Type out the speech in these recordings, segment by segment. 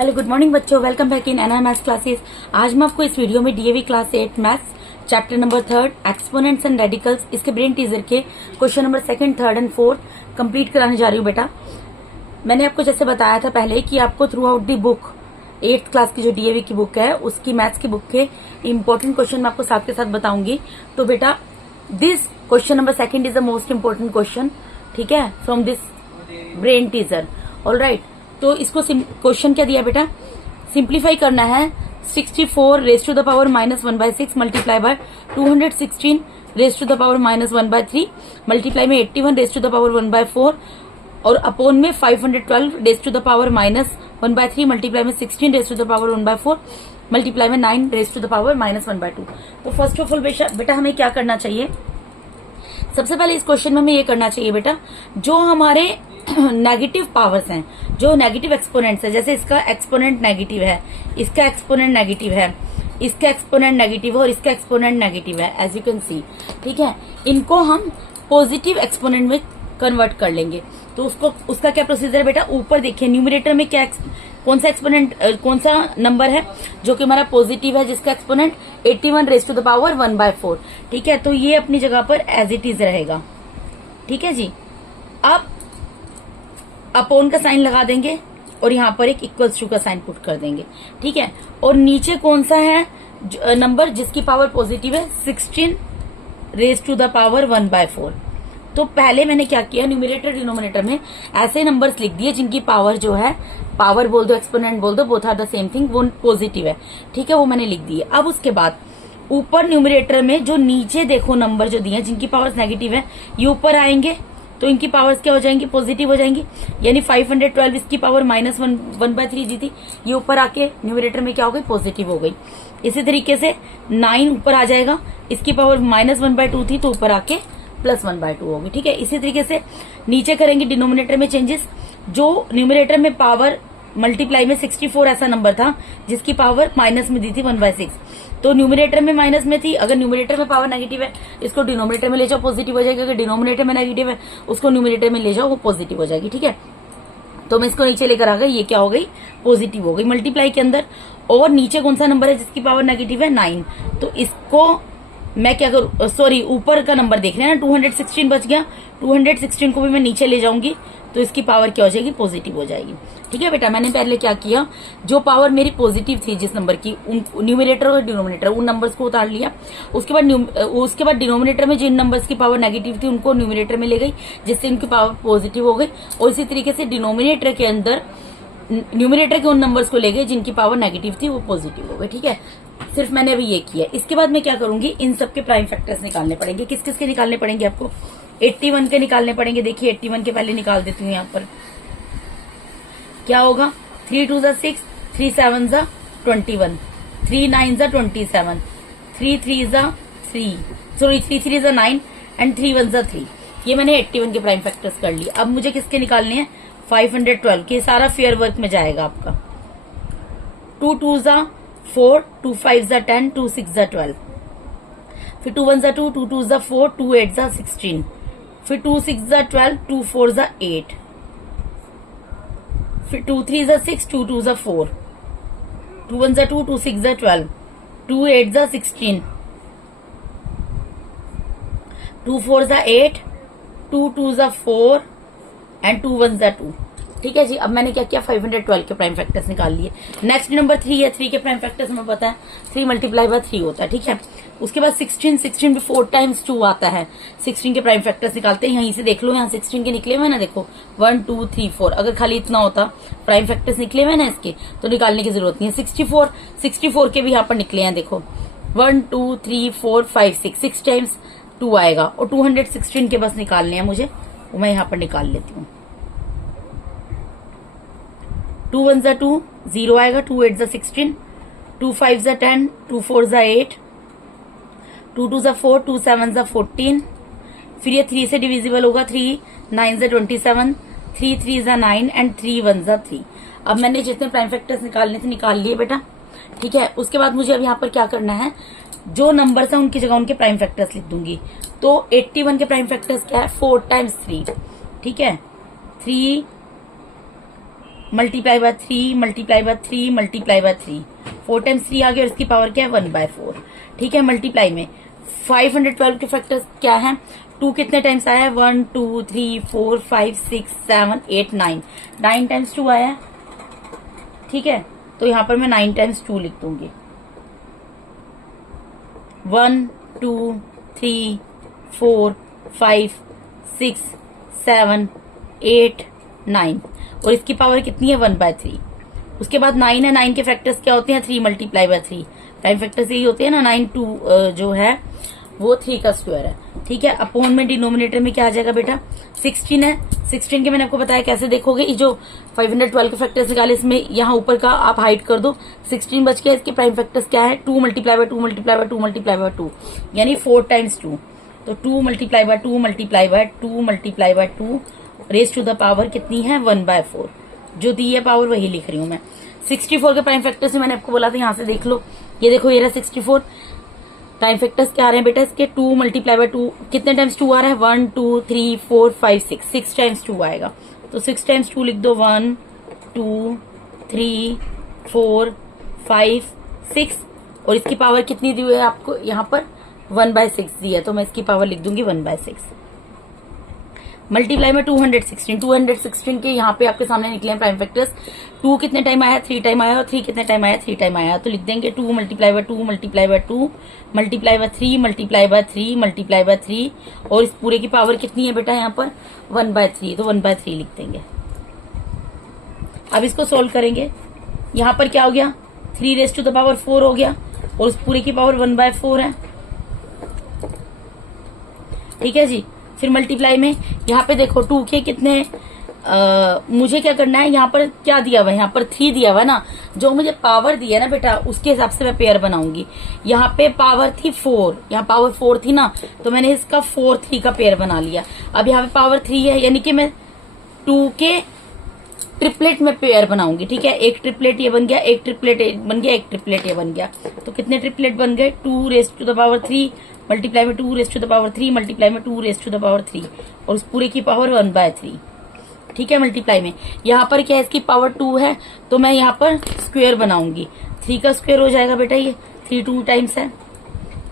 Hello good morning बच्चों, welcome back in NR maths classes. आज मैं आपको इस वीडियो में DAV class 8 maths chapter number 3 exponents and radicals इसके ब्रेन टीजर के क्वेश्चन नंबर 2, 3 एंड 4 कंप्लीट कराने जा रही हूँ। बेटा मैंने आपको जैसे बताया था पहले कि आपको through out the book 8th class की जो डीएवी की बुक है उसकी मैथ्स की बुक के इम्पोर्टेंट क्वेश्चन मैं आपको साथ के साथ बताऊंगी। तो बेटा this question number 2 is the most important question, ठीक है, from this brain teaser. Alright, तो इसको क्वेश्चन क्या दिया बेटा, सिंप्लीफाई करना है 64 raise to the power -1/6 multiply by 216 raise to the power -1/3 multiply में 81 रेज टू द पावर 1/4 और अपोन में 512 raise to the power -1/3 multiply में 16 raise to the power 1/4 multiply में 9 रेज टू द पावर -1/2। तो first of all बेटा हमें क्या करना चाहिए, सबसे पहले इस क्वेश्चन में हमें ये करना चाहिए बेटा, जो हमारे नेगेटिव पावर्स हैं, जो नेगेटिव एक्सपोनेंट्स है, जैसे इसका एक्सपोनेंट नेगेटिव है, इसका एक्सपोनेंट नेगेटिव है, इसका एक्सपोनेंट नेगेटिव है और इसका एक्सपोनेंट नेगेटिव है, एज यू कैन सी, ठीक है। इनको हम पॉजिटिव एक्सपोनेंट में कन्वर्ट कर लेंगे। तो उसका क्या प्रोसीजर है बेटा, ऊपर देखिए न्यूमरेटर में क्या कौन सा एक्सपोनेंट कौन सा नंबर है जो कि हमारा पॉजिटिव है, जिसका exponent 81 raise to the power 1/4, ठीक है। तो ये अपनी जगह पर एज इट इज रहेगा, ठीक है जी। अब अपोन का साइन लगा देंगे और यहाँ पर एक इक्वल्स टू का साइन पुट कर देंगे, ठीक है। और नीचे कौन सा है नंबर जिसकी पावर पॉजिटिव है, 16 रेज टू द पावर 1/4। तो पहले मैंने क्या किया, न्यूमरेटर डिनोमिनेटर में ऐसे नंबर्स लिख दिए जिनकी पावर जो है, पावर बोल दो एक्सपोनेंट बोल दो, both are the same thing, वो पॉजिटिव है, ठीक है, वो मैंने लिख दिए। अब उसके बाद ऊपर न्यूमरेटर में जो नीचे देखो नंबर जो दिए जिनकी पावर्स नेगेटिव है, ये ऊपर आएंगे तो इनकी पावर्स क्या हो जाएंगी, पॉजिटिव हो जाएंगी। यानी 512 इसकी पावर -1/3 दी थी, ये ऊपर आके न्यूमरेटर में क्या हो गई, पॉजिटिव हो गई। इसी तरीके से 9 ऊपर आ जाएगा, इसकी पावर -1/2 थी तो ऊपर आके +1/2 होगी, ठीक है। इसी तरीके से नीचे करेंगे डिनोमिनेटर में चेंजेस, जो न्यूमरेटर में पावर मल्टीप्लाई में 64 ऐसा नंबर था जिसकी पावर माइनस में दी थी 1/6, तो न्यूमरेटर में माइनस में थी। अगर न्यूमरेटर में पावर नेगेटिव है इसको डिनोमिनेटर में ले जाओ, पॉजिटिव हो जाएगी। अगर डिनोमिनेटर में नेगेटिव है उसको न्यूमरेटर में ले जाओ, वो पॉजिटिव हो जाएगी, ठीक है। तो मैं इसको नीचे लेकर आ गई, ये क्या हो गई, पॉजिटिव हो गई मल्टीप्लाई के अंदर। और नीचे कौन सा नंबर है जिसकी पावर नेगेटिव है, 9, तो इसको मैं क्या करूं, सॉरी ऊपर का नंबर देख रहे हैं ना, 216 बच गया, 216 को भी मैं नीचे ले जाऊंगी तो इसकी पावर क्या हो जाएगी, पॉजिटिव हो जाएगी, ठीक है बेटा। मैंने पहले क्या किया, जो पावर मेरी पॉजिटिव थी जिस नंबर की, न्यूमरेटर और डिनोमिनेटर उन नंबर्स को उतार लिया। उसके बाद डिनोमिनेटर में जिन नंबर्स की पावर नेगेटिव थी उनको न्यूमरेटर में ले गई, जिससे उनकी पावर पॉजिटिव हो गई। और इसी तरीके से डिनोमिनेटर के अंदर न्यूमरेटर के उन नंबर्स को ले गए जिनकी पावर नेगेटिव थी, वो पॉजिटिव हो गए, ठीक है। सिर्फ मैंने अभी ये किया। इसके बाद मैं क्या करूंगी, इन सबके प्राइम फैक्टर्स निकालने पड़ेंगे। किस किस के निकालने पड़ेंगे आपको, 81 के निकालने पड़ेंगे। देखिए 81 के पहले निकाल देती हूँ। यहाँ पर क्या होगा, 3 2 6, 3 7 21, 3 9 27, 3 3 3, सॉरी 3 3 9 एंड 3 1 3। ये मैंने 81 के प्राइम फैक्टर्स कर लिए। अब मुझे किसके निकालने हैं, 512 के। सारा फेयर वर्क में जाएगा आपका। 2 2 4, 2 5 10, 2 6 12, फिर 2 1 2, 2 2 4, 2 8 16, फिर 2 6 12, 2 4 8, फिर 2 3 6, 2 2 4, 2 1 2, 2 6 12, 2 8 16, 2 4 8, 2 2 4 एंड 2 1 2, ठीक है जी। अब मैंने क्या किया, 512 के प्राइम फैक्टर्स निकाल लिए। नेक्स्ट नंबर 3 है, 3 के प्राइम फैक्टर्स हमें पता है 3 मल्टीप्लाई बाय 3 होता है, ठीक है। उसके बाद 16 भी 4 टाइम्स 2 आता है। 16 के प्राइम फैक्टर्स निकालते हैं, यहीं से देख लो, यहाँ 16 के निकले हुए ना, देखो 1 2 3 4। अगर खाली इतना होता प्राइम फैक्टर्स निकले हुए ना इसके, तो निकालने की जरूरत नहीं है। 64 के भी यहाँ पर निकले हैं, देखो 1 2 3 4 5 6 टाइम्स 2 आएगा। और 216 के बस निकालने हैं मुझे, वो मैं यहाँ पर निकाल लेती हूँ। 2 1 2, 0 आएगा, 2 8 16, 2 5 10, 2 4 8, 2 2 4, 2 7 14, फिर ये 3 से डिविजिबल होगा, 3 9 27, 3 3 9 एंड 3 1 3। अब मैंने जितने प्राइम फैक्टर्स निकालने थे निकाल लिए बेटा, ठीक है। उसके बाद मुझे अब यहाँ पर क्या करना है, जो नंबर्स हैं उनकी जगह उनके प्राइम फैक्टर्स लिख दूंगी। तो 81 के प्राइम फैक्टर्स क्या है, 4 टाइम्स 3, ठीक है। 3 multiply by 3 multiply by 3 multiply by 3, 4 times 3 आ गया और इसकी पावर क्या है 1/4। ठीक है, मल्टीप्लाई में 512 के फैक्टर्स क्या है, 2 कितने टाइम्स आया है 1 2 3 4 5 6 7 8 9, 9 टाइम्स 2 आया है। ठीक है, तो यहां पर मैं 9 टाइम्स 2 लिख दूंगी, 1 2 3 4 5 6 7 8 9 और इसकी पावर कितनी है 1/3। उसके बाद 9 है, 9 के फैक्टर्स क्या होते हैं 3 मल्टीप्लाई बाय 3, प्राइम फैक्टर्स यही होते हैं ना, 9 2 जो है वो 3 का स्क्वायर है। ठीक है, अपोन में डिनोमिनेटर में क्या आ जाएगा बेटा 16 है, 16 के मैंने आपको बताया कैसे देखोगे, ये जो 512 के फैक्टर्स निकाले इसमें यहाँ ऊपर का आप हाइड कर दो, 16 बच गया, इसके प्राइम फैक्टर्स क्या है 2 multiply by 2 multiply by 2 multiply by 2 यानी 4 टाइम्स 2, तो 2 multiply by 2 multiply by 2 multiply by 2 raise to the power कितनी है 1/4, जो दी है पावर वही लिख रही हूं मैं। 64 के प्राइम फैक्टर से मैंने आपको बोला था, यहां से देख लो, ये देखो ये रहा 64, प्राइम फैक्टर्स क्या आ रहे हैं बेटा इसके 2 मल्टीप्लाई बाय 2, कितने टाइम्स 2 आ रहा है 1 2 3 4 5 6, 6 टाइम्स 2 आएगा, तो 6 टाइम्स 2 लिख दो 1 2 3 4 5 6 और इसकी पावर कितनी दी हुई है आपको यहाँ पर 1/6 दी है, तो मैं इसकी पावर लिख दूंगी 1/6। मल्टीप्लाई में 216 के यहाँ पे आपके सामने निकले हैं प्राइम फैक्टर्स, 2 कितने टाइम आया 3 टाइम आया और 3 कितने टाइम आया 3 टाइम आया, तो लिख देंगे 2 multiply by 2 multiply by 2 multiply by 3 multiply by 3 multiply by 3 और इस पूरे की पावर कितनी है बेटा यहाँ पर 1/3, तो 1/3 लिख देंगे। अब इसको सोल्व करेंगे, यहाँ पर क्या हो गया 3 रेज टू द पावर 4 हो गया और उस पूरे की पावर 1/4 है। ठीक है जी, फिर मल्टीप्लाई में यहाँ पे देखो 2 के कितने मुझे क्या करना है, यहाँ पर क्या दिया हुआ है, यहाँ पर 3 दिया हुआ है ना, जो मुझे पावर दी है ना बेटा उसके हिसाब से मैं पेयर बनाऊंगी। यहाँ पे पावर थी 4, यहाँ पावर 4 थी ना, तो मैंने इसका 4 3 का पेयर बना लिया। अब यहाँ पे पावर 3 है, यानी कि मैं 2 के ट्रिपलेट में पेयर बनाऊंगी। ठीक है, एक ट्रिपलेट ये बन गया, एक ट्रिपलेट बन गया, एक ट्रिपलेट ये बन गया, तो कितने ट्रिपलेट बन गए 2 raise to the power 3 multiply में 2 raise to the power 3 multiply में 2 रेज टू द पावर 3 और उस पूरे की पावर 1/3। ठीक है, मल्टीप्लाई में यहाँ पर क्या है इसकी पावर 2 है, तो मैं यहाँ पर स्क्वायर बनाऊंगी, 3 का स्क्वायर हो जाएगा बेटा, ये 3 2 टाइम्स है।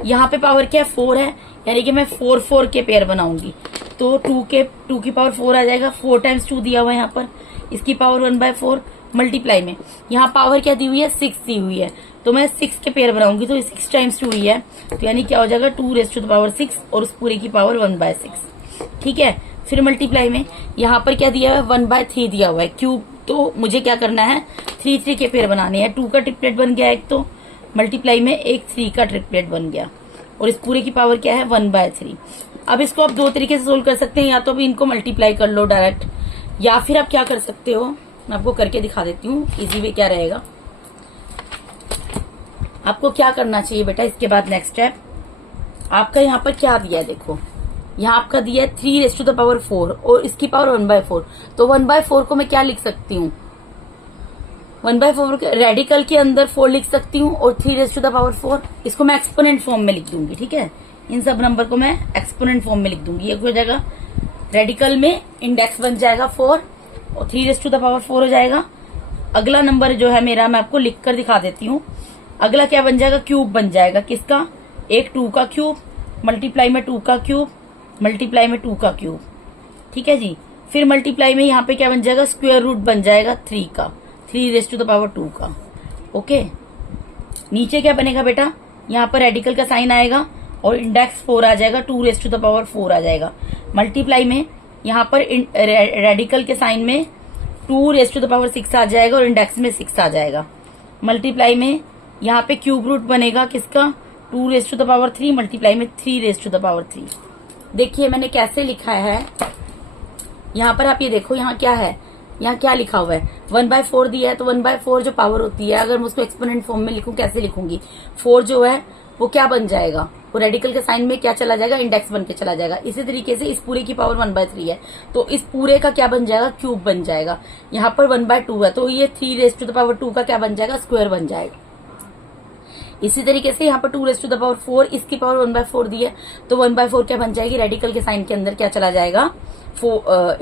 यहाँ पे पावर क्या है 4 है, यानी कि मैं 4 4 के पेयर बनाऊंगी, तो 2 की पावर 4 आ जाएगा, 4 टाइम्स 2 दिया हुआ है यहाँ पर, इसकी पावर 1/4। मल्टीप्लाई में यहाँ पावर क्या दी हुई है 6 दी हुई है, तो मैं 6 के पेयर बनाऊंगी, तो 6 टाइम्स 2 ही है, तो यानी क्या हो जाएगा 2 रेज टू द पावर 6 और उस पूरे की पावर 1/6। ठीक है, फिर मल्टीप्लाई में यहाँ पर क्या दिया है 1/3 दिया हुआ है क्यूब, तो मुझे क्या करना है 3 3 के पेयर बनाने हैं। 2 का ट्रिपलेट बन गया एक, तो मल्टीप्लाई में एक 3 का ट्रिपलेट बन गया और इस पूरे की पावर क्या है 1/3। अब इसको आप 2 तरीके से सोल्व कर सकते हैं, या तो अभी इनको मल्टीप्लाई कर लो डायरेक्ट, या फिर आप क्या कर सकते हो, मैं आपको करके दिखा देती हूँ इजी वे क्या रहेगा। आपको क्या करना चाहिए बेटा, इसके बाद नेक्स्ट स्टेप आपका यहाँ पर क्या दिया है, देखो यहाँ आपका दिया है 3 रेज टू द पावर 4 और इसकी पावर 1/4, तो 1/4 को मैं क्या लिख सकती हूँ 1/4 के रेडिकल के अंदर 4 लिख सकती हूँ और 3 रेज टू द पावर 4 इसको मैं एक्सपोनेंट फॉर्म में लिख दूंगी। ठीक है, इन सब नंबर को मैं एक्सपोनेंट फॉर्म में लिख दूंगी, एक हो जाएगा रेडिकल में इंडेक्स बन जाएगा 4 और 3 रेज टू द पावर 4 हो जाएगा। अगला नंबर जो है मेरा मैं आपको लिख कर दिखा देती हूँ, अगला क्या बन जाएगा क्यूब बन जाएगा, किसका एक 2 का क्यूब मल्टीप्लाई में 2 का क्यूब मल्टीप्लाई में 2 का क्यूब। ठीक है जी, फिर मल्टीप्लाई में यहाँ पे क्या बन जाएगा स्क्वायर रूट बन जाएगा 3 का, 3 रेज टू द पावर 2 का। ओके, नीचे क्या बनेगा बेटा, यहाँ पर रेडिकल का साइन आएगा और इंडेक्स 4 आ जाएगा, 2 रेज टू द पावर 4 आ जाएगा। मल्टीप्लाई में यहाँ पर रेडिकल के साइन में 2 रेज टू द पावर 6 आ जाएगा और इंडेक्स में 6 आ जाएगा। मल्टीप्लाई में यहाँ पे क्यूब रूट बनेगा किसका 2 raise to the power 3 multiply में 3 रेज टू द पावर 3। देखिए मैंने कैसे लिखा है, यहाँ पर आप ये देखो, यहाँ क्या है, यहाँ क्या लिखा हुआ है 1/4 दिया है, तो 1/4 जो पावर होती है अगर मैं उसको एक्सपोनेंट फॉर्म में लिखूं कैसे लिखूंगी, 4 जो है वो क्या बन जाएगा, वो रेडिकल के साइन में क्या चला जाएगा इंडेक्स बन के चला जाएगा। इसी तरीके से इस पूरे की पावर 1/3 है, तो इस पूरे का क्या बन जाएगा क्यूब बन जाएगा। यहाँ पर 1/2 है, तो ये 3 रेज टू द पावर 2 का क्या बन जाएगा स्क्वायर बन जाएगा। इसी तरीके से यहाँ पर 2⁴ इसकी पावर 1/4 दी है, तो 1/4 क्या बन जाएगी, रेडिकल के साइन के अंदर क्या चला जाएगा,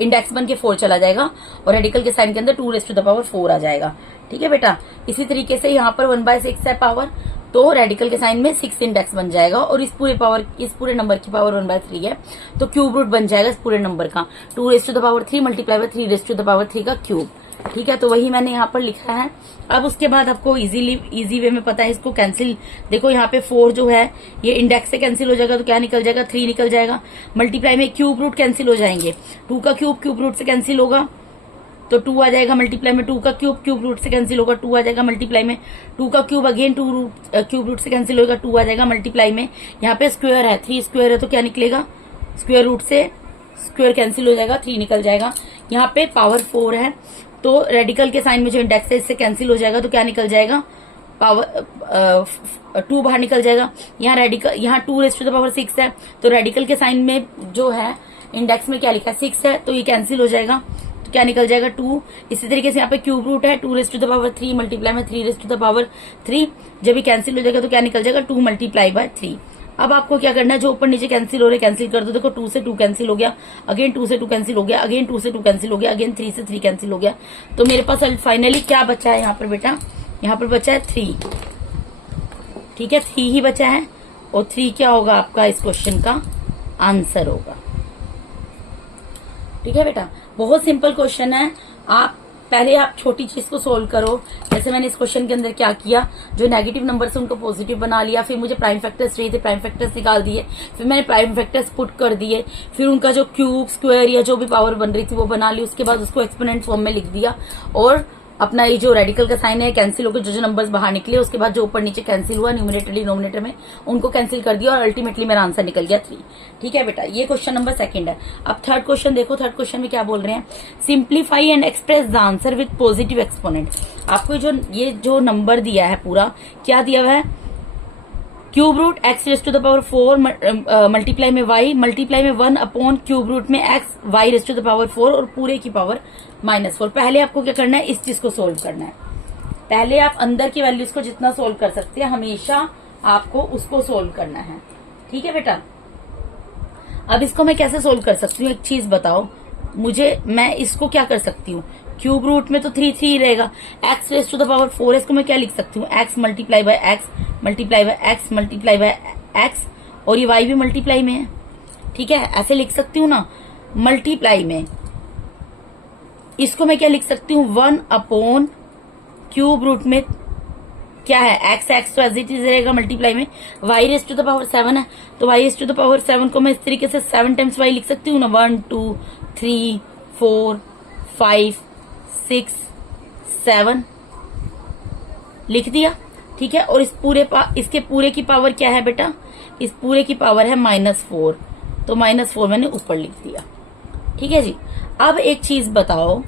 इंडेक्स बन के 4 चला जाएगा और रेडिकल के साइन के अंदर 2⁴ आ जाएगा। ठीक है बेटा। इसी तरीके से यहाँ पर 1/6 है पावर, तो रेडिकल के साइन में 6 इंडेक्स बन जाएगा और इस पूरे नंबर की पावर 1/3 है, तो क्यूब रूट बन जाएगा इस पूरे नंबर का 2⁴ मल्टीप्लाई बाय 3⁻³ का क्यूब। ठीक है, तो वही मैंने यहाँ पर लिखा है। अब उसके बाद आपको इजी वे में पता है इसको कैंसिल। देखो यहाँ पे 4 जो है ये इंडेक्स से कैंसिल हो जाएगा, तो क्या निकल जाएगा, 3 निकल जाएगा। मल्टीप्लाई में क्यूब रूट कैंसिल हो जाएंगे, 2 का क्यूब रूट से कैंसिल होगा तो 2 आ जाएगा। मल्टीप्लाई में 2 का क्यूब रूट से कैंसिल होगा, 2 आ जाएगा। मल्टीप्लाई में 2 का क्यूब अगेन क्यूब रूट से कैंसिल होगा, 2 आ जाएगा। मल्टीप्लाई में यहाँ पे स्क्वायर है, 3 स्क्वायर है तो क्या निकलेगा, स्क्वायर रूट से स्क्वायर कैंसिल हो जाएगा, 3 निकल जाएगा। यहाँ पे पावर 4 है, तो रेडिकल के साइन में जो इंडेक्स है इससे कैंसिल हो जाएगा, तो क्या निकल जाएगा, पावर 2 बाहर निकल जाएगा। यहाँ 2⁶ है, तो रेडिकल के साइन में जो है इंडेक्स में क्या लिखा है, 6 है, तो ये कैंसिल हो जाएगा, तो क्या निकल जाएगा, 2। इसी तरीके से यहाँ पे क्यूब रूट है, 2⁻³ मल्टीप्लाई में 3⁻3, जब ये कैंसिल हो जाएगा तो क्या निकल जाएगा, 2 मल्टीप्लाई बाय 3। अब आपको क्या करना है, जो ऊपर नीचे कैंसिल हो रहे कैंसिल कर दो। देखो 2 से 2 कैंसिल हो गया, अगेन 2 से 2 कैंसिल हो गया, अगेन 2 से 2 कैंसिल हो गया, अगेन 3 से 3 कैंसिल हो गया। तो मेरे पास फाइनली क्या बचा है यहाँ पर बेटा, यहाँ पर बचा है 3। ठीक है, 3 ही बचा है और 3 क्या होगा आपका इस क्वेश्चन का आंसर होगा। ठीक है बेटा, बहुत सिंपल क्वेश्चन है। पहले आप छोटी चीज को सोल्व करो। जैसे मैंने इस क्वेश्चन के अंदर क्या किया, जो नेगेटिव नंबर से उनको पॉजिटिव बना लिया, फिर मुझे प्राइम फैक्टर्स चाहिए थे, प्राइम फैक्टर्स निकाल दिए, फिर मैंने प्राइम फैक्टर्स पुट कर दिए, फिर उनका जो क्यूब स्क्वायर या जो भी पावर बन रही थी वो बना ली, उसके बाद उसको एक्सपोनेंट फॉर्म में लिख दिया और अपना ये जो रेडिकल का साइन है कैंसिल होकर जो नंबर्स बाहर निकले, उसके बाद जो ऊपर नीचे कैंसिल हुआ न्यूमरेटर डिनोमिनेटर में, उनको कैंसिल कर दिया और अल्टीमेटली मेरा आंसर निकल गया 3। ठीक है बेटा, ये क्वेश्चन नंबर 2 है। अब थर्ड क्वेश्चन देखो, थर्ड क्वेश्चन में क्या बोल रहे हैं, simplify and express the answer with positive exponent. आपको ये जो नंबर दिया है पूरा क्या दिया हुआ है, क्यूब रूट x⁴ मल्टीप्लाई में y मल्टीप्लाई में 1 क्यूब रूट में x y⁴ और पूरे की पावर -4। पहले आपको क्या करना है, इस चीज को सोल्व करना है। पहले आप अंदर की वैल्यूज को जितना सोल्व कर सकते हैं हमेशा आपको उसको सोल्व करना है। ठीक है बेटा, अब इसको मैं कैसे सोल्व कर सकती हूँ, एक चीज बताओ मुझे। मैं इसको क्या कर सकती हूँ, क्यूब रूट में तो 3 रहेगा, x⁴ इसको मैं क्या लिख सकती हूँ, x multiply by x multiply by x multiply by x, और ये y भी मल्टीप्लाई में है। ठीक है, ऐसे लिख सकती हूँ ना। मल्टीप्लाई में इसको मैं क्या लिख सकती हूँ, 1 क्यूब रूट में क्या है, x तो एज इट इज रहेगा, मल्टीप्लाई में y⁻7 है, तो y⁻7 को मैं इस तरीके से 7 टाइम्स y लिख सकती हूँ ना, 1 2 3 4 5 6 7 लिख दिया। ठीक है, और इसके पूरे की पावर क्या है बेटा, इस पूरे की पावर है -4, तो -4 मैंने ऊपर लिख दिया। ठीक है जी। अब एक चीज बताओ,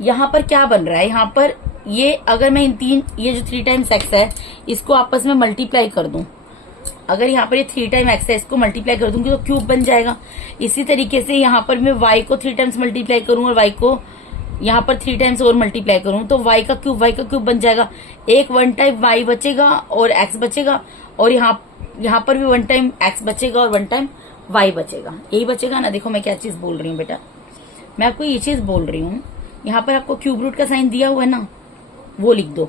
यहां पर क्या बन रहा है, यहां पर ये अगर मैं ये जो 3 टाइम्स x है इसको आपस में मल्टीप्लाई कर दूं, अगर यहाँ पर ये 3 टाइम x है इसको मल्टीप्लाई कर दूंगी तो क्यूब बन जाएगा। इसी तरीके से यहाँ पर मैं y को 3 टाइम्स मल्टीप्लाई करूं और y को यहाँ पर 3 टाइम्स और मल्टीप्लाई करूं तो y का क्यूब बन जाएगा। एक 1 टाइम y बचेगा और x बचेगा, और यहाँ पर भी 1 टाइम x बचेगा और 1 टाइम y बचेगा। यही बचेगा ना। देखो मैं क्या चीज बोल रही हूँ बेटा, मैं आपको ये चीज बोल रही हूँ, यहाँ पर आपको क्यूब रूट का साइन दिया हुआ है ना, वो लिख दो।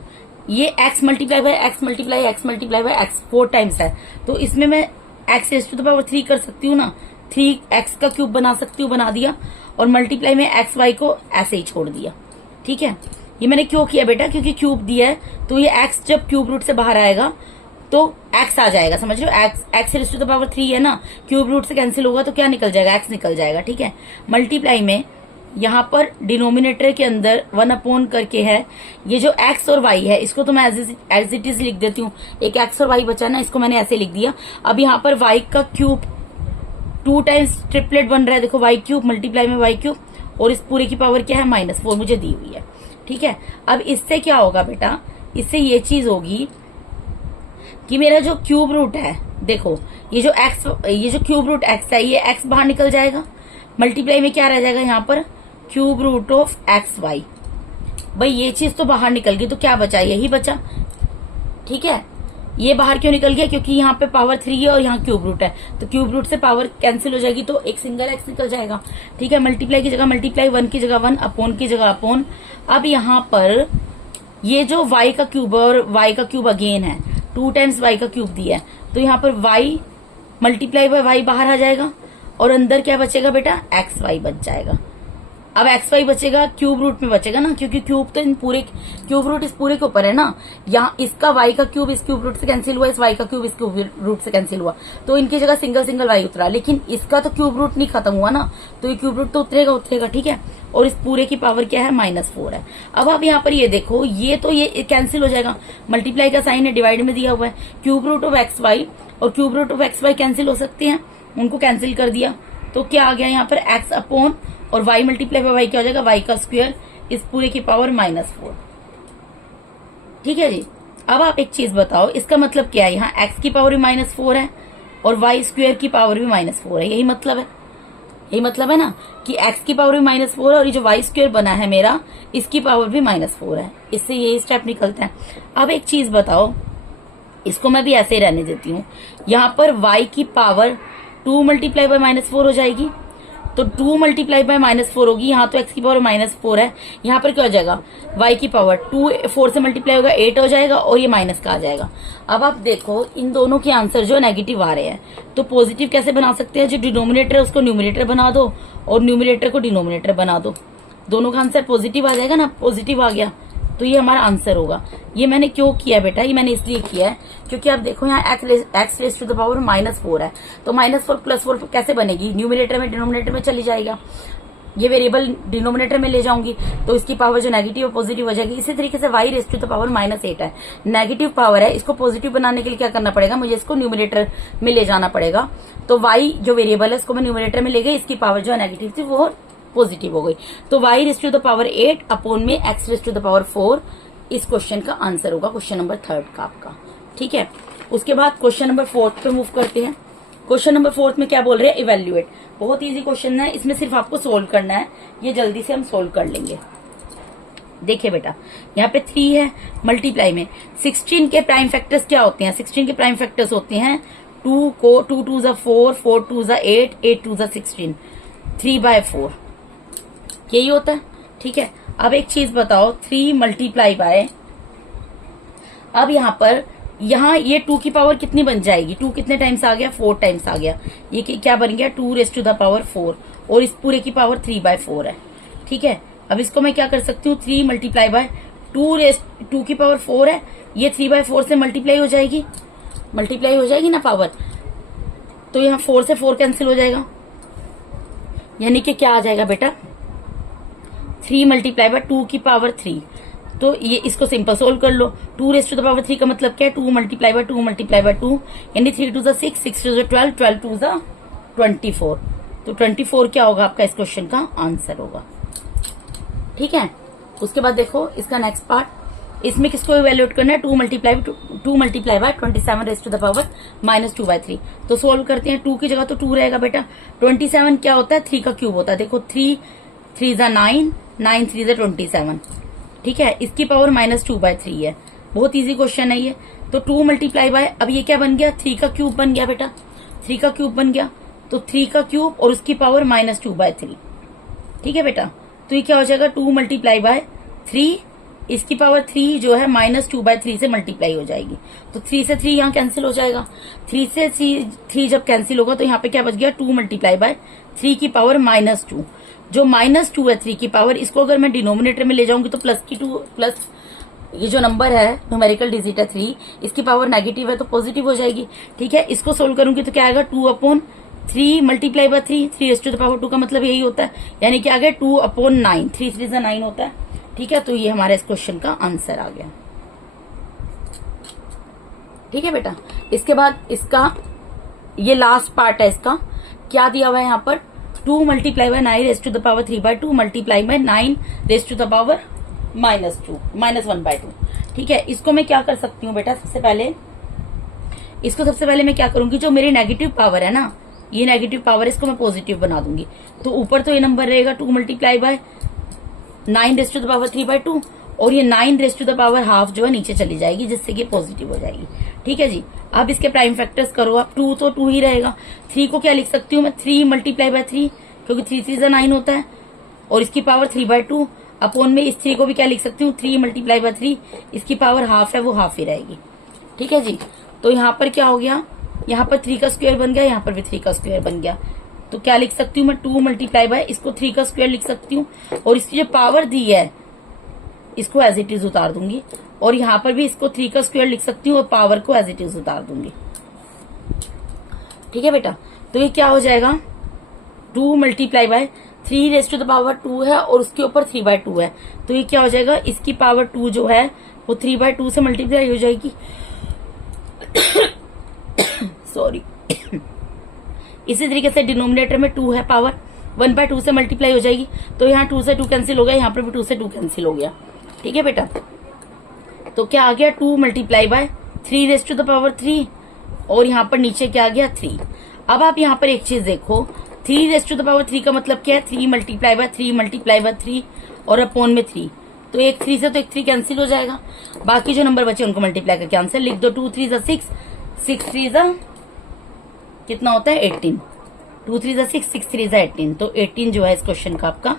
ये x multiply by x multiply x multiply by x 4 times है, तो इसमें मैं x⁻3 कर सकती हूँ ना, 3x का क्यूब बना सकती हूँ, बना दिया, और मल्टीप्लाई में x y को ऐसे ही छोड़ दिया। ठीक है, ये मैंने क्यों किया बेटा, क्योंकि क्यूब दिया है तो ये x जब क्यूब रूट से बाहर आएगा तो x आ जाएगा, समझ लो। x⁻3 है ना, क्यूब रूट से कैंसिल होगा तो क्या निकल जाएगा, x निकल जाएगा। ठीक है, मल्टीप्लाई में यहाँ पर डिनोमिनेटर के अंदर 1 करके है, ये जो x और y है इसको तो मैं एज इट इज लिख देती हूँ। एक x और y बचा ना, इसको मैंने ऐसे लिख दिया। अब यहाँ पर y का क्यूब 2 टाइम्स ट्रिपलेट बन रहा है, देखो y क्यूब मल्टीप्लाई में y क्यूब, और इस पूरे की पावर क्या है, -4 मुझे दी हुई है। ठीक है, अब इससे क्या होगा बेटा, इससे ये चीज होगी कि मेरा जो क्यूब रूट है, देखो ये जो क्यूब रूट x है, ये x बाहर निकल जाएगा, मल्टीप्लाई में क्या रह जाएगा यहाँ पर, cube root of x y. भाई ये चीज तो बाहर निकल गई, तो क्या बचा, यही बचा। ठीक है, ये बाहर क्यों निकल गया, क्योंकि यहाँ पे पावर 3 है और यहाँ क्यूब रूट है, तो क्यूब रूट से पावर कैंसिल हो जाएगी, तो एक सिंगल एक्स निकल जाएगा। ठीक है, मल्टीप्लाई की जगह मल्टीप्लाई, 1 की जगह 1, अपोन की जगह अपोन। अब यहाँ पर ये जो y का क्यूब और y का क्यूब अगेन है, 2 टाइम्स y का क्यूब दिया है, तो यहाँ पर y मल्टीप्लाई बाय y बाहर आ जाएगा और अंदर क्या बचेगा बेटा, एक्स वाई बच जाएगा। अब एक्स वाई बचेगा क्यूब रूट में बचेगा ना, क्योंकि क्यूब तो इन पूरे क्यूब रूट इस पूरे के ऊपर है ना। यहाँ इसका y का क्यूब इस क्यूब रूट से कैंसिल हुआ, इस y का क्यूब इस क्यूब रूट से कैंसिल हुआ, तो इनकी जगह सिंगल सिंगल y उतरा, लेकिन इसका तो क्यूब रूट नहीं खत्म हुआ ना, तो ये क्यूब रूट तो उतरेगा। ठीक है, और इस पूरे की पावर क्या है, -4 है। अब आप यहाँ पर ये देखो, ये तो ये कैंसिल हो जाएगा, मल्टीप्लाई का साइन है, डिवाइड में दिया हुआ है, cube root of x y और cube root of x y cancel हो सकते हैं, उनको कैंसिल कर दिया, तो क्या आ गया यहाँ पर x अपॉन और y मल्टीप्लाई बाय y क्या हो जाएगा, y का स्क्वायर इस पूरे की पावर -4। ठीक है जी। अब आप एक चीज बताओ, इसका मतलब क्या है, यहाँ x की पावर भी -4 है और y स्क्वायर की पावर भी -4 है, यही मतलब है ना कि x की पावर भी -4 है और ये जो y स्क्वायर बना है मेरा, इसकी पावर भी -4 है, इससे यही स्टेप निकलता है। अब एक चीज बताओ, इसको मैं भी ऐसे ही रहने देती हूँ, यहाँ पर y की पावर 2 मल्टीप्लाई बाय -4 हो जाएगी, तो 2 मल्टीप्लाई बाय -4 होगी, यहाँ तो x की पावर -4 है, यहाँ पर क्या हो जाएगा, y की पावर 2 4 से मल्टीप्लाई होगा 8 हो जाएगा और ये माइनस का आ जाएगा। अब आप देखो इन दोनों के आंसर जो नेगेटिव आ रहे हैं, तो पॉजिटिव कैसे बना सकते हैं, जो डिनोमिनेटर है उसको न्यूमिनेटर बना दो और न्यूमिनेटर को डिनोमिनेटर बना दो, दोनों का आंसर पॉजिटिव आ जाएगा ना, पॉजिटिव आ गया तो ये हमारा आंसर होगा। ये मैंने क्यों किया बेटा, ये मैंने इसलिए किया है क्योंकि आप देखो यहाँ x raise to the power -4 है, तो -4 + 4 कैसे बनेगी, न्यूमिनेटर में डिनोमिनेटर में चली जाएगा, ये वेरिएबल डिनोमिनेटर में ले जाऊंगी तो इसकी पावर जो नेगेटिव और पॉजिटिव हो जाएगी। इसी तरीके से y raise to the power -8 है, नेगेटिव पावर है, इसको पॉजिटिव बनाने के लिए क्या करना पड़ेगा, मुझे इसको न्यूमिनेटर में ले जाना पड़ेगा, तो y जो वेरिएबल है इसको मैं न्यूमिनेटर में ले गई, इसकी पावर जो नेगेटिव थी वो पॉजिटिव हो गई, तो y raise to the power 8 upon में x raise to the power 4 इस क्वेश्चन का आंसर होगा, क्वेश्चन नंबर 3 का आपका। ठीक है, उसके बाद क्वेश्चन नंबर 4 पे मूव करते हैं। क्वेश्चन नंबर 4 में क्या बोल रहे हैं, इवेल्युएट। बहुत इजी क्वेश्चन है, इसमें सिर्फ आपको सोल्व करना है, ये जल्दी से हम सोल्व कर लेंगे। देखिए बेटा, यहाँ पे 3 है, मल्टीप्लाई में 16 के प्राइम फैक्टर्स क्या होते हैं, 16 के प्राइम फैक्टर्स होते हैं 2 को 2 2 ज़ा 4, 4 2 ज़ा 8, 8 2 ज़ा 16, 3/4 यही होता है। ठीक है, अब एक चीज बताओ, 3 मल्टीप्लाई बाय, अब यहाँ ये 2 की पावर कितनी बन जाएगी, 2 कितने टाइम्स आ गया, 4 टाइम्स आ गया, ये क्या बन गया, 2 रेज टू द पावर 4 और इस पूरे की पावर 3/4 है। ठीक है, अब इसको मैं क्या कर सकती हूँ, 3 मल्टीप्लाई बाय 2 की पावर 4 है, ये 3/4 से मल्टीप्लाई हो जाएगी ना पावर, तो यहाँ 4 से 4 कैंसिल हो जाएगा, यानी कि क्या आ जाएगा बेटा, 3 मल्टीप्लाई बाय 2 की पावर 3, तो ये इसको सिंपल सोल्व कर लो, 2 रेज टू द पावर 3 का मतलब क्या है, 2 मल्टीप्लाई बाय 2 मल्टीप्लाई बाय 2, यानी 3 2 ज़ा 6, 6 2 ज़ा 12, 12 2 ज़ा 24, तो 24 क्या होगा आपका इस क्वेश्चन का आंसर होगा। ठीक है, उसके बाद देखो इसका नेक्स्ट पार्ट, इसमें किसको इवेल्युएट करना है, 2 multiply by 27 raise to the power -2/3, तो सोल्व करते हैं, 2 की जगह तो 2 रहेगा बेटा, 27 क्या होता है, 3 का क्यूब होता है, देखो 3 3 ज़ा 9, 9 3 ज़ा 27। ठीक है, इसकी पावर -2/3 है, बहुत इजी क्वेश्चन है ये, तो 2 मल्टीप्लाई बाय, अब ये क्या बन गया, 3 का क्यूब बन गया बेटा, 3 का क्यूब बन गया, तो 3 का क्यूब और उसकी पावर -2/3। ठीक है बेटा, तो ये क्या हो जाएगा, 2 मल्टीप्लाई बाय 3, इसकी पावर 3 जो है -2/3 से मल्टीप्लाई हो जाएगी, तो 3 से 3 यहाँ कैंसिल हो जाएगा, 3 से 3 जब कैंसिल होगा तो यहाँ पे क्या बच गया, 2 मल्टीप्लाई बाय 3 की पावर -2, जो -2 है 3 की पावर, इसको अगर मैं डिनोमिनेटर में ले जाऊंगी तो प्लस ये जो नंबर है न्यूमेरिकल डिजिट है 3, इसकी पावर नेगेटिव है तो पॉजिटिव हो जाएगी। ठीक है, इसको सोल्व करूंगी तो क्या आएगा, 2/3 multiply by 3, 3 raise to the power 2 का मतलब यही होता है, यानी कि आ गया 2/9, 3 3 ज़ा 9 होता है। ठीक है, तो ये हमारा इस क्वेश्चन का आंसर आ गया। ठीक है बेटा, इसके बाद इसका ये लास्ट पार्ट है, इसका क्या दिया हुआ है यहाँ पर, 2 multiply by 9 raise to the power 3/2 multiply by 9 raise to the power -1/2। ठीक है, इसको मैं क्या कर सकती हूँ बेटा, सबसे पहले मैं क्या करूंगी, जो मेरी नेगेटिव पावर है ना, ये नेगेटिव पावर, इसको मैं पॉजिटिव बना दूंगी, तो ऊपर तो ये नंबर रहेगा 2 multiply by 9 raise to the power 3/2 और ये 9 raise to the power half जो है नीचे चली जाएगी, जिससे कि पॉजिटिव हो जाएगी। ठीक है जी। अब इसके प्राइम फैक्टर्स करो आप। 2 तो 2 ही रहेगा। 3 को क्या लिख सकती हूँ मैं, 3 मल्टीप्लाई बाय 3, क्योंकि 3 3 जा 9 होता है, और इसकी पावर 3/2 अपॉन में इस 3 को भी क्या लिख सकती हूँ, 3 मल्टीप्लाई बाय 3, इसकी पावर हाफ है, वो हाफ ही रहेगी। ठीक है जी। तो यहाँ पर क्या हो गया, यहाँ पर 3 का स्क्वायर बन गया, यहाँ पर भी 3 का स्क्वायर बन गया। तो क्या लिख सकती हूँ मैं, 2 मल्टीप्लाई बाय इसको 3 का स्क्वायर लिख सकती हूँ, और इसकी जो पावर दी है इसको एज इट इज उतार दूंगी, और यहाँ पर भी इसको 3 का स्क्वायर लिख सकती हूँ और पावर को एज इट इज उतार दूंगी। ठीक है बेटा। तो ये क्या हो जाएगा, 2 multiply by 3 raise to the power 2 है और उसके ऊपर 3/2 है। तो ये क्या हो जाएगा, इसकी पावर 2 जो है वो 3/2 से मल्टीप्लाई हो जाएगी। सॉरी। इसी तरीके से डिनोमिनेटर में 2 है, पावर 1/2 से मल्टीप्लाई हो जाएगी। तो यहाँ 2 से 2 कैंसिल हो गया, यहाँ पर भी 2 से 2 कैंसिल हो गया। ठीक है बेटा। तो क्या आ गया, 2 multiply by 3 raise to the power 3, और यहाँ पर नीचे क्या आ गया, 3। अब आप यहाँ पर एक चीज देखो, 3 रेज़ टू द पावर 3 का मतलब क्या है, 3 मल्टीप्लाई बाय 3 मल्टीप्लाई बाय 3 और अपॉन में 3। तो एक 3 से तो एक 3 कैंसिल हो जाएगा, बाकी जो नंबर बचे उनको मल्टीप्लाई करके आंसर लिख दो। 2 3 6, 6 3 कितना होता है, 18। 2 3 6, 6 3 18। तो 18 जो है इस क्वेश्चन का आपका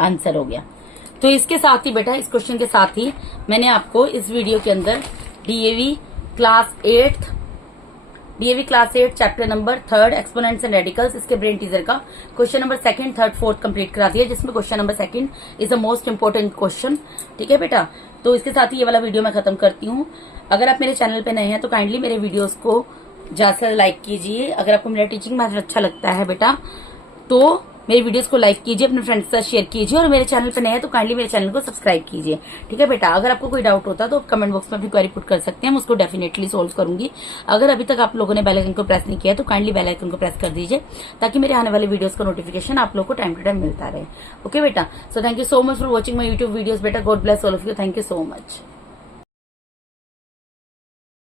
आंसर हो गया। तो इसके साथ ही बेटा, इस क्वेश्चन के साथ ही मैंने आपको इस वीडियो के अंदर DAV class 8 chapter number 3 exponents and radicals, इसके ब्रेन टीजर का question number 2nd, 3rd, 4th complete करा दिया, जिसमें question number 2nd is the most important question. ठीक है बेटा। तो इसके साथ ही ये वाला वीडियो मैं खत्म करती हूँ। अगर आप मेरे चैनल पे नए हैं तो काइंडली मेरे वीडियोस को ज्यादा लाइक कीजिए। अगर आपको मेरा टीचिंग मैथड अच्छा लगता है बेटा तो मेरे वीडियोस को लाइक कीजिए, अपने फ्रेंड्स के साथ शेयर कीजिए, और मेरे चैनल पे नए हैं तो काइंडली मेरे चैनल को सब्सक्राइब कीजिए। ठीक है बेटा। अगर आपको कोई डाउट होता है तो कमेंट बॉक्स में अपनी क्वेरी पुट कर सकते हैं, मैं उसको डेफिनेटली सोल्व करूंगी। अगर अभी तक आप लोगों ने बेल आइकन को प्रेस नहीं किया तो काइंडली बेल आइकन को प्रेस कर दीजिए, ताकि मेरे आने वाले वीडियोस का नोटिफिकेशन आप लोग को टाइम टू टाइम मिलता रहे। ओके बेटा। So thank you so much for watching my YouTube videos बेटा। God bless all of you. Thank you so much.